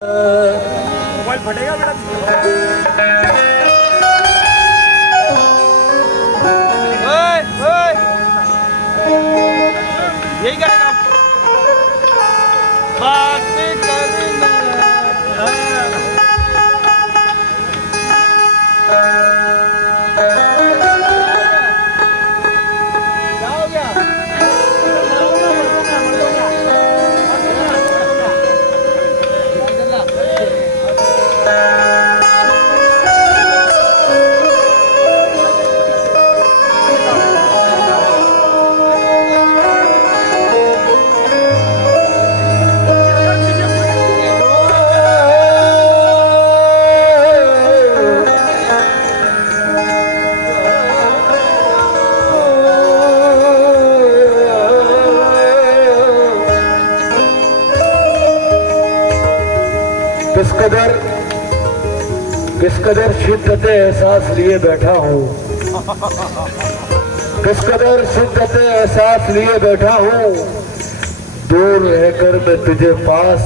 Mobile फटेगा बेटा। यही करेगा बात करना। किस कदर शिद्दत एहसास लिए बैठा हूँ, किस कदर शिद्दत एहसास लिए बैठा हूँ। दूर रहकर मैं तुझे पास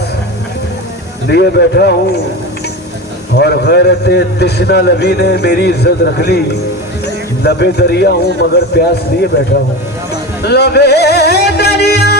लिए बैठा हूँ और गैरत तिश्ना लबी ने मेरी इज्जत रख ली। लबे दरिया हूँ मगर प्यास लिए बैठा हूँ। लबे दरिया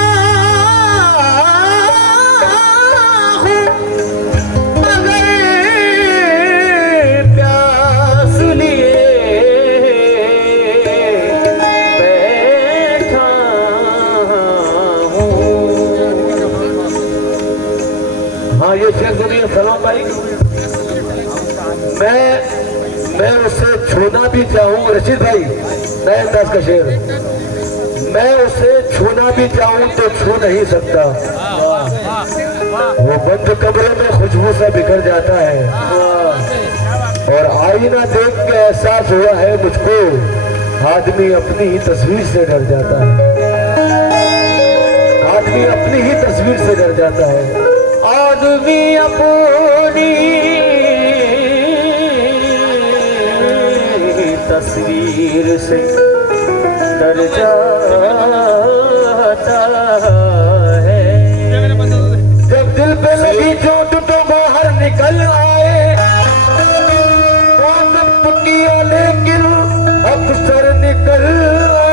ये शेर सुनिए सलाम भाई। मैं उसे छूना भी चाहूँ, रशीद भाई नए अंदाज का शेर। मैं उसे छूना भी चाहूँ तो छू नहीं सकता। वो बंद कमरे में खुशबू सा बिखर जाता है और आईना देख के एहसास हुआ है मुझको, आदमी अपनी ही तस्वीर से डर जाता है। आदमी अपनी ही तस्वीर से डर जाता है। आदमी अपनी तस्वीर से डर जाता है। जब दिल पे लगी चोट तो बाहर निकल आए, तो किया लेकिन अक्सर निकल आए।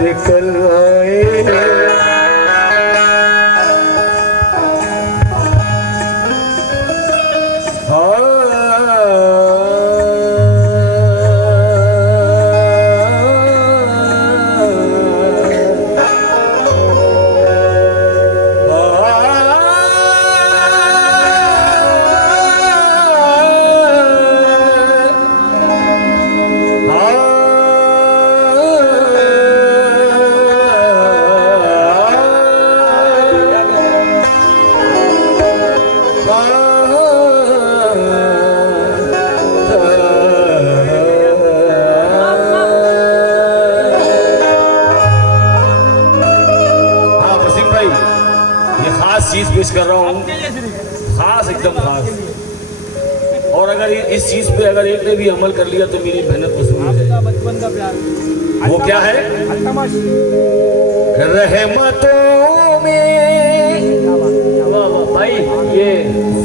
निकल आए। चीज पेश कर रहा हूँ, खास एकदम खास। और अगर इस चीज पे अगर एक ने भी अमल कर लिया तो मेरी मेहनत वसूल है। बचपन का प्यार वो क्या है? रहमतों में वाह वाह भाई, ये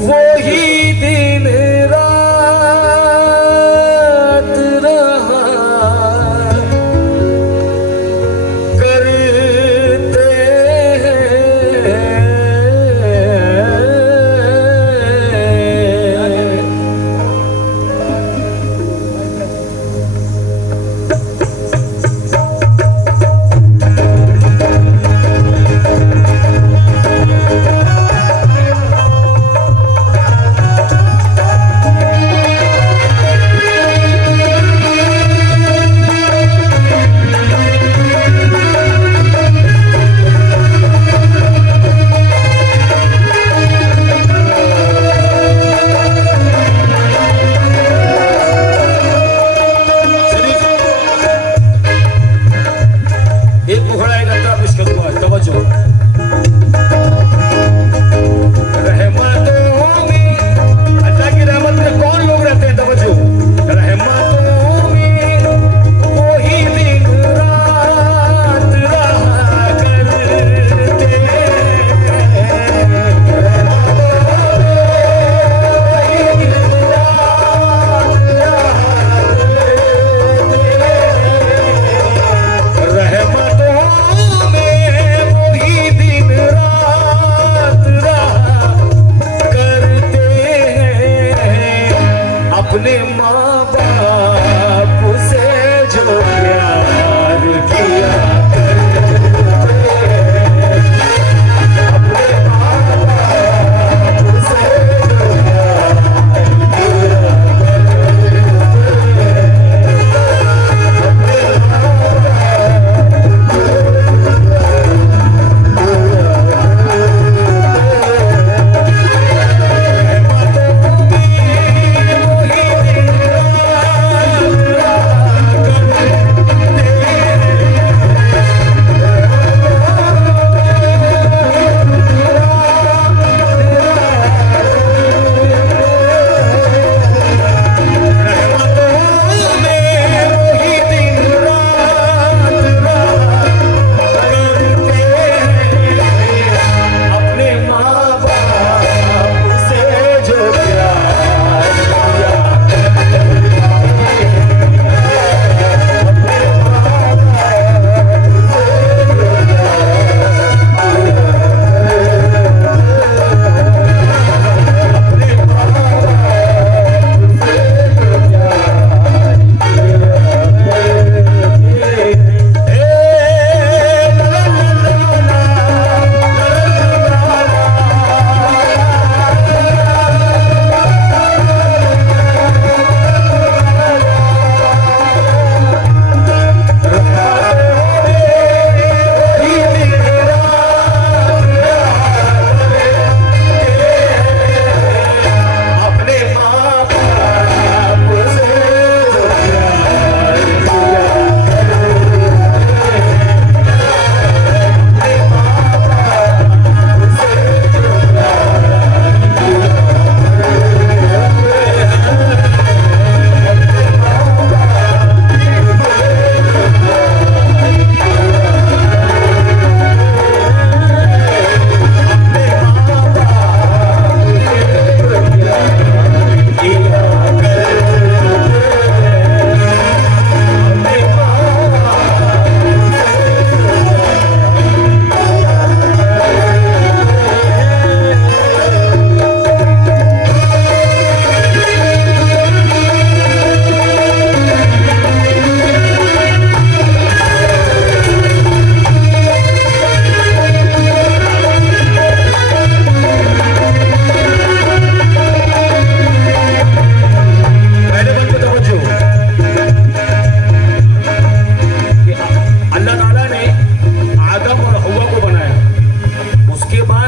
वही दिन रात रहा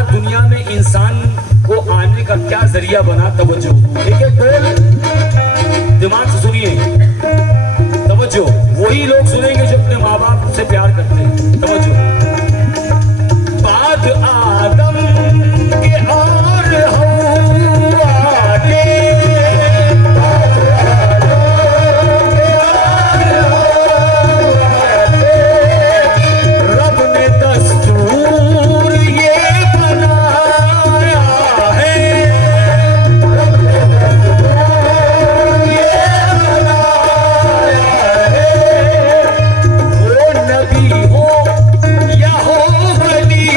दुनिया में इंसान को आने का क्या जरिया बना, तवज्जो। एक एक बोल दिमाग से सुनिए, तवज्जो। वही लोग सुनेंगे जो अपने माँ बाप से प्यार करते हैं, तवज्जो। बाद आदम के और हव्वा के, रब ने दस्तूर ये बनाया है, वो नबी हो या हो वली,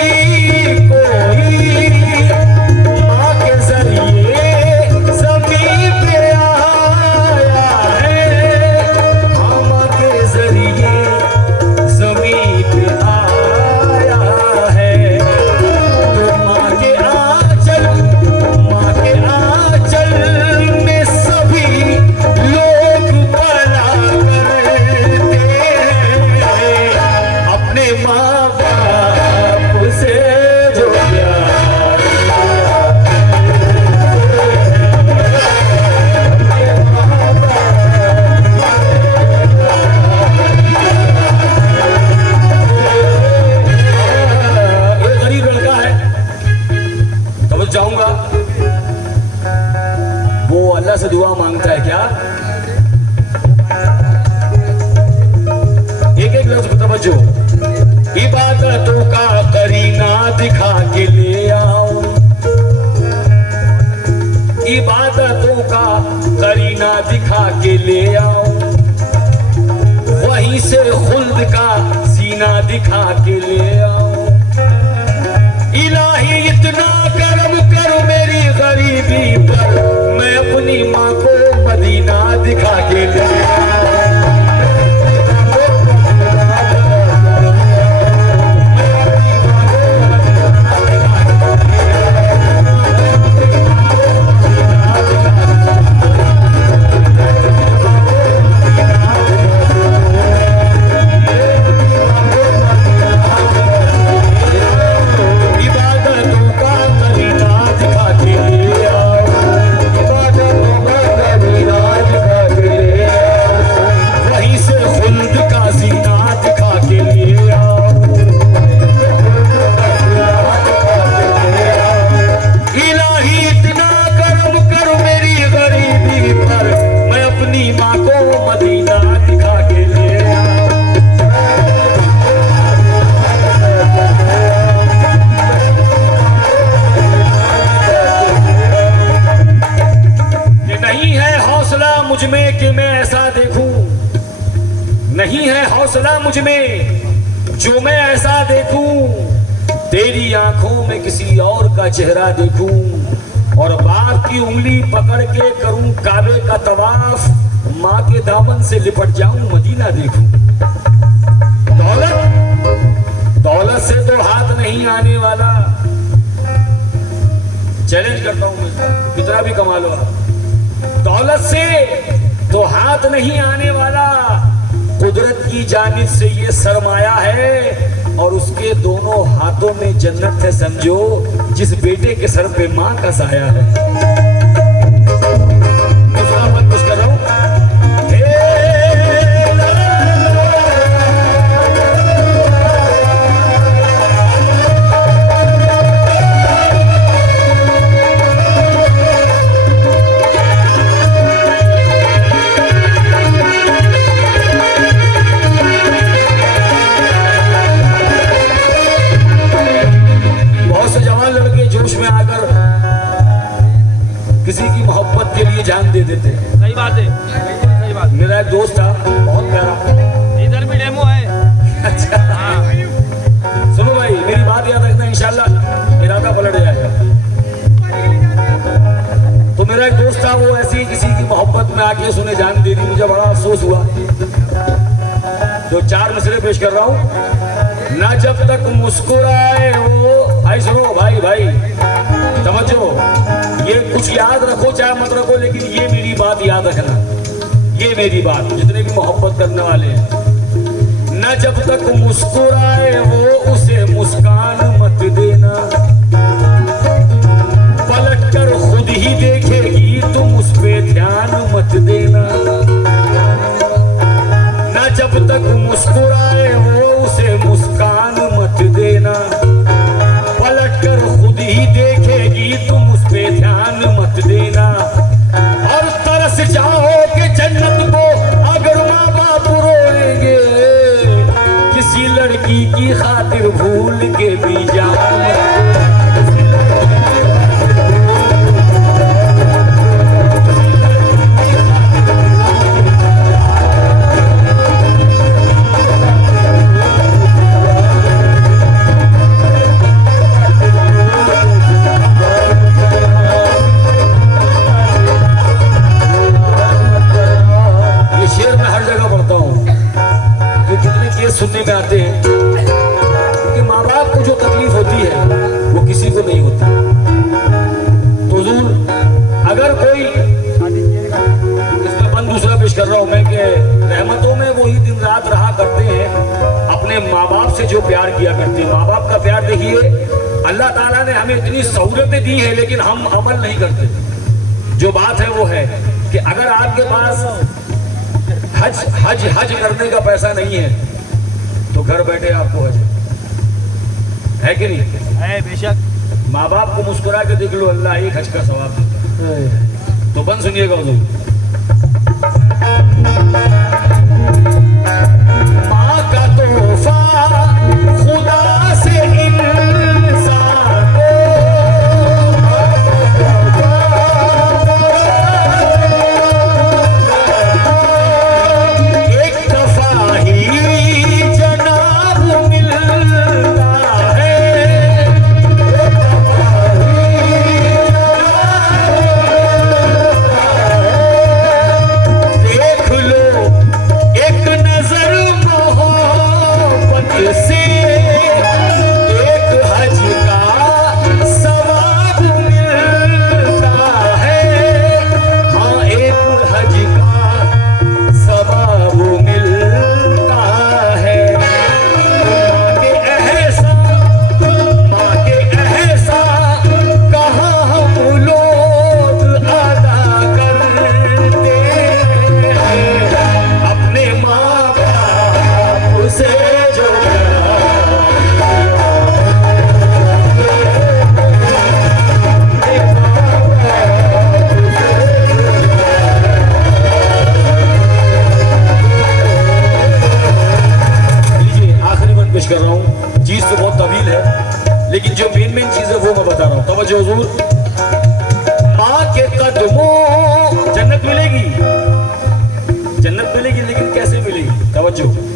कोई माँ के जरिए ज़मीं पे आया है, माँ के जरिए ज़मीं पे आया है। तो माँ के आंचल में सभी लोग पला करते हैं, अपने माँ बाप से जो प्यार ये गरीब लड़का है, तब जाऊंगा, वो अल्लाह से दुआ मांगता है क्या? एक एक लफ्ज पर तवज्जो। इबादतों का करीना दिखा के ले आओ, इबादतों का करीना दिखा के ले आओ, वहीं से खुल्द का सीना दिखा के ले आओ। इलाही इतना करम कर मेरी गरीबी पर, मैं अपनी माँ को मदीना दिखा के ले आऊं। इबादतों का करीना दिखा के ले आओ, इबादतों का करीना दिखा के ले आओ, वहीं से खुल्द का सीना दिखा के ले आओ। इलाही इतना करम कर मेरी गरीबी पर, मैं अपनी माँ को मदीना दिखा के ले आऊं। ये नहीं है हौसला मुझ में कि मैं ऐसा देखूं, नहीं है हौसला मुझ में जो मैं ऐसा देखूं, तेरी आंखों में किसी और का चेहरा देखूं, और बाप की उंगली पकड़ के करूं काबे का तवाफ, माँ के दामन से लिपट जाऊं मदीना देखूं। दौलत से तो हाथ नहीं आने वाला, चैलेंज करता हूं मैं, कितना भी कमा लो आप, दौलत से तो हाथ नहीं आने वाला, कुदरत की जानिब से ये सरमाया है, और उसके दोनों हाथों में जन्नत है समझो, जिस बेटे के सर पे माँ का साया है। दूसरा मत कुछ कर रहा हूं। जोश में आकर किसी की मोहब्बत के लिए जान दे देते हैं। सही बात है, सही बात। मेरा एक दोस्त था बहुत प्यारा, इधर भी डेमो है। अच्छा हाँ। सुनो भाई, मेरी बात याद रखना, इंशाल्लाह इरादा पलट जाएगा। तो मेरा एक दोस्त था, वो ऐसी किसी की मोहब्बत में आके उसने जान दे दी, मुझे बड़ा अफसोस हुआ। जो चार मिसरे पेश कर रहा हूँ। ना जब तक मुस्कुराए वो, भाई सुनो भाई समझो, ये कुछ याद रखो चाहे मत रखो, लेकिन ये मेरी बात याद रखना, ये मेरी बात, जितने भी मोहब्बत करने वाले हैं। ना जब तक मुस्कुराए वो, उसे मुस्कान मत देना। होगी तुम उस पे ध्यान मत देना, और तरस जाओगे जन्नत को अगर माँ बाप रोएंगे, किसी लड़की की खातिर भूल के भी जाओ। सुनने में आते हैं कि माँ बाप को जो तकलीफ होती है वो किसी को नहीं होती। तो हुजूर अगर कोई, इसमें बंद दूसरा पेश कर रहा हूं मैं, कि रहमतों में वही दिन रात रहा करते हैं, अपने माँ बाप से जो प्यार किया करते हैं। माँ बाप का प्यार देखिए, अल्लाह ताला ने हमें इतनी सहूलतें दी है लेकिन हम अमल नहीं करते। जो बात है वो है कि अगर आपके पास हज करने का पैसा नहीं है तो घर बैठे आपको हज है कि नहीं है, बेशक। माँ बाप को मुस्कुरा के देख लो, अल्लाह एक हज का सवाब देता है। तो बंद सुनिएगा हुजूर। माँ का तोहफा खुदा से इंसान को, एक दफा ही कर रहा हूँ, चीज तो बहुत तवील है लेकिन जो मेन चीज है वो मैं बता रहा हूँ। तवज्जो हुजूर, माँ के कदमों, जन्नत मिलेगी, जन्नत मिलेगी लेकिन कैसे मिलेगी? तवज्जो।